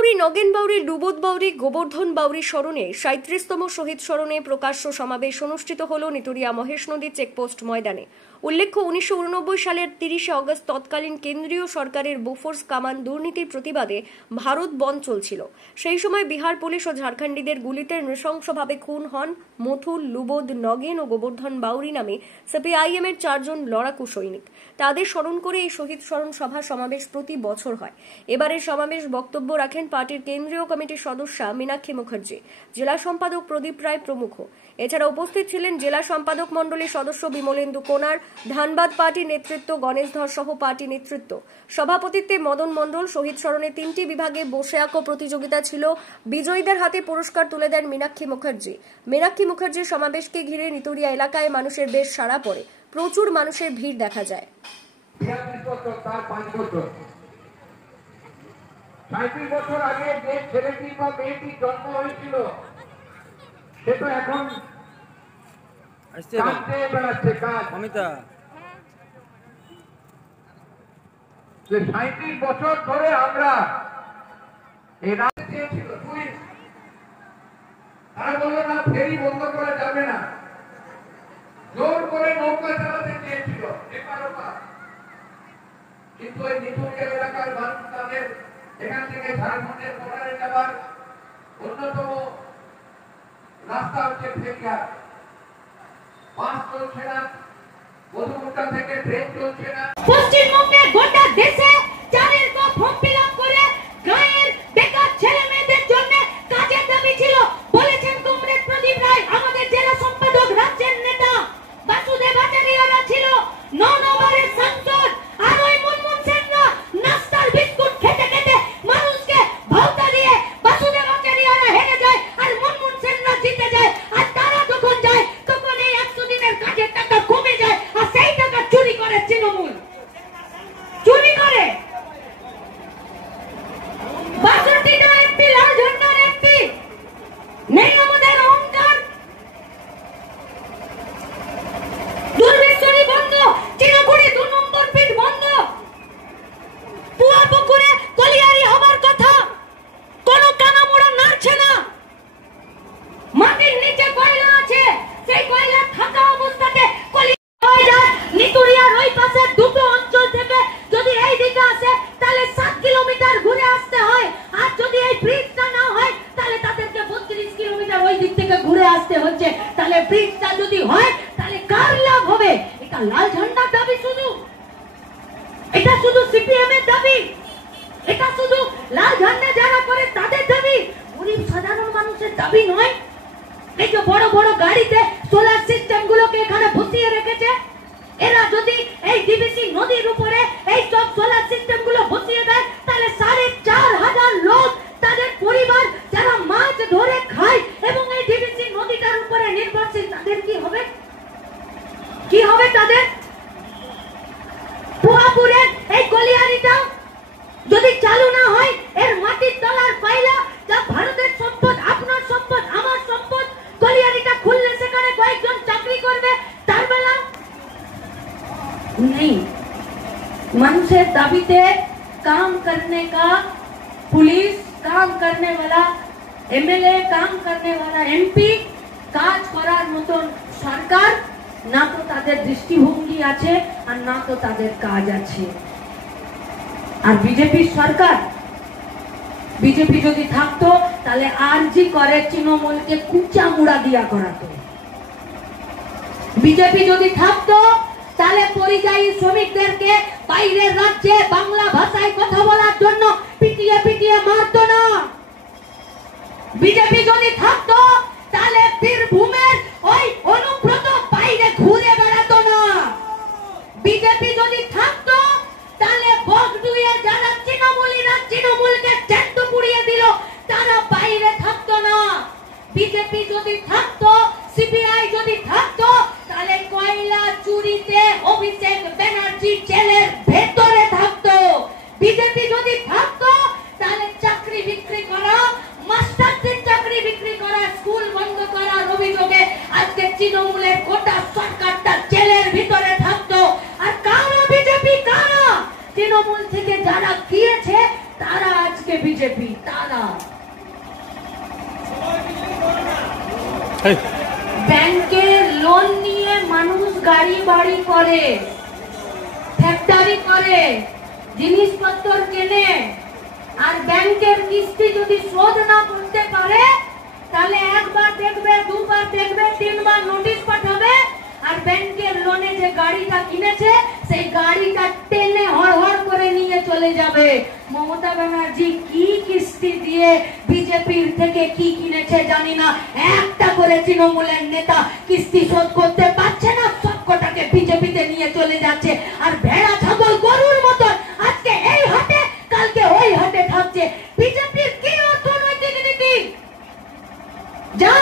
বাউরি, নগেন বাউরি, লুবোধ বাউরি, গোবর্ধন বাউরি স্মরণে 37তম শহীদ স্মরণে প্রকাশ্য সমাবেশ অনুষ্ঠিত হল নিতুড়িয়া মহেশ নদী চেকপোস্ট ময়দানে। উল্লেখ্য, 1989 সালের 30শে অগস্ট তৎকালীন কেন্দ্রীয় সরকারের বোফোর্স কামান দুর্নীতির প্রতিবাদে ভারত বন্ধ চলছিল। সেই সময় বিহার পুলিশ ও ঝাড়খণ্ডীদের গুলিতে নৃশংসভাবে খুন হন মথুর, লুবোধ, নগেন ও গোবর্ধন বাউরি নামে সিপিআইএম এর 4 জন লড়াকু সৈনিক। তাদের স্মরণ করে এই শহীদ স্মরণ সভা সমাবেশ প্রতি বছর হয়। এবারের সমাবেশ বক্তব্য রাখেন পার্টির কেন্দ্রীয় কমিটির সদস্যা মীনাক্ষী মুখার্জি, জেলা সম্পাদক প্রদীপ রায় প্রমুখ। এছাড়া উপস্থিত ছিলেন জেলা সম্পাদক মণ্ডলীর সদস্য বিমলেন্দু কোনার, ধানবাদ পার্টি নেতৃত্ব গণেশ ধর সহ পার্টি নেতৃত্ব। সভাপতিত্বে মদন মণ্ডল। শহীদ স্মরণে 3টি বিভাগে বসে আঁকো প্রতিযোগিতা ছিল। বিজয়ীদের হাতে পুরস্কার তুলে দেন মীনাক্ষী মুখার্জি। মীনাক্ষী মুখার্জির সমাবেশকে ঘিরে নিতুড়িয়া এলাকায় মানুষের বেশ সাড়া পড়ে। প্রচুর মানুষের ভিড় দেখা যায়। 35 বছর আগে যে ছেলেটি বা মেয়েটি জন্ম হয়েছিল সে তো এখন কাঁদতে বেড়াচ্ছে। অমিতা 35 বছর ধরে আমরা এই রাজ্যে চেয়েছিল তারা বললো না, ফেরি বন্ধ করা যাবে না, জোর করে নৌকা চালাতে চেয়েছিল এপার ওপার। কিন্তু এই নিতুড়িয়া এলাকার মানুষ তাদের এখান থেকে ঝাড়খণ্ডের বর্ডারে যাওয়ার অন্যতম রাস্তা হচ্ছে ফেরিঘাট। বাস চলছে না, মধুমুটা থেকে ট্রেন চলছে না। পশ্চিমবঙ্গে গোটা দেশে চারের ফর্ম ফিল আপ করে গায়ের বেকার ছেলে মেয়েদের জন্য কাজের দাবি ছিল, বলেছেন কমরেড প্রদীপ রায়, আমাদের জেলা সম্পাদক, রাজ্যের নেতা বাসুদেব আচার্যরা ছিল 9 নম্বরের সাংসদ। আর ওই মুনমুন সেনরা নাস্তার বিস্কুট খেতে খেতে মানুষকে ভাওতা দিয়ে বাসুদেব আচার্যরা হেরে যায় আর মুনমুন সেনরা জিতে যায়। আর তারা যখন যায় তখন এই 100 দিনের কাজের টাকা কমে যায় আর সেই টাকা চুরি করে তৃণমূল, চুরি করে। 62টা এমপি, লাল ঝন্ডার এমপি, নেই আমাদের অহংকার। দুর্বিশ্বরী বন্ধ, চিনাগুড়ি 2 নম্বর পিট বন্ধ, পুয়া পুকুরে কলিয়ারি হবার কথা, কোন কানামোড়া নাড়ছে না। মাটির নিচে কয়লা আছে, সেই কয়লা থাকা অবস্থাতে কলিয়ারি হয়ে যায়। নিতুড়িয়ার ওই পাশে দুটো অঞ্চল থেকে যদি এই দিকে আসে তাহলে 7 কিলোমিটার ঘুরে আসতে হয়, আর যদি এই ব্রিজটা না হয় তাহলে তাদেরকে 32 কিলোমিটার ওই দিক থেকে ঘুরে আসতে হচ্ছে। তাহলে ব্রিজটা যদি হয় তাহলে কার লাভ হবে? এটা লাল ঝন্ডার দাবি শুধু? এটা শুধু সিপিএম এর দাবি? এটা শুধু লাল ঝন্ডা যারা করে তাদের দাবি? গরিব সাধারণ মানুষের দাবি নয়? এই যে বড় বড় গাড়িতে সোলার সিস্টেম গুলোকে এখানে বসিয়ে রেখেছে, এরা যদি এই ডিবিসি নদীর উপরে এই সব সোলার সিস্টেম গুলো বসিয়ে দেয় তাহলে 4,500 লোক, তাদের পরিবার যারা মাছ ধরে খায় এবং এই ডিবিসি নদীটার উপরে নির্ভরশীল, তাদের কি হবে? কি হবে তাদের? পুয়াপুরের এই কলিয়ারিটা যদি চালু না হয়, এর মাটির তলার কয়লা যা ভারতের সম্পদ, আপনার সম্পদ, আমার সম্পদ, কলিয়ারিটা খুললে সেখানে কয়েকজন চাকরি করবে, তার বেলা नहीं। মানুষের দাবিতে काम करने का पुलिस, काम करने वाला एमएलए, काम करने वाला एमपी, কাজ করার মতন সরকার না তো তাদের দৃষ্টিভঙ্গি আছে আর না তো তাদের কাজ আছে। আর বিজেপি সরকার, বিজেপি যদি থাকতো তাহলে আরজি করে তৃণমূলকে কুচা মুড়া দিয়া করাতো। বিজেপি যদি থাকতো তাহলে পরিযায়ী শ্রমিকদেরকে বাইরের রাজ্যে বাংলা ভাষায় কথা বলার জন্য পিটিয়ে পিটিয়ে মারতো না। বিজেপি যদি থাকতো তাহলে বীরভূমের ওই অনুব্রত বাইরে ঘুরে বেড়াতো না। বিজেপি যদি থাকতো তাহলে বগডুয়ে যারা তৃণমূলীরা তৃণমূলকে টেন্ট পুড়িয়ে দিল তারা বাইরে থাকতো না। বিজেপি যদি থাকতো, সিপিআই যদি থাকতো তাহলে কয়লা চুরিতে অভিষেক ব্যানার্জি জেলের ভেতরে থাকতো। বিজেপি যদি থাকতো তাহলে চাকরি বিক্রি ব্যাংকের লোন নিয়ে মানুষ গাড়ি বাড়ি করে, ফ্যাক্টরি করে, জিনিসপত্র কেনে, আর ব্যাংকের কিস্তি যদি শোধ না করতে পারে তাহলে একবার দেখবে, দুবার দেখবে, তিনবার নোটিশ পাঠাবে, আর ব্যাংকের লোনে যে গাড়িটা কিনেছে সেই গাড়িটা টেনে হড়হড় করে নিয়ে চলে যাবে। মমতা ব্যানার্জি কি কিস্তি দিয়ে বিজেপির থেকে কি কিনেছে জানি না, একটা করে তৃণমূলের নেতা কিস্তি শোধ করতে পারছে না, সবকটাকে বিজেপিতে নিয়ে চলে যাচ্ছে। আর ভেড়া ছাগল গরুর মতন আজকে এই হাটে কালকে ওই হাটে থাকছে। বিজেপির কি অর্থনৈতিক নীতি? যা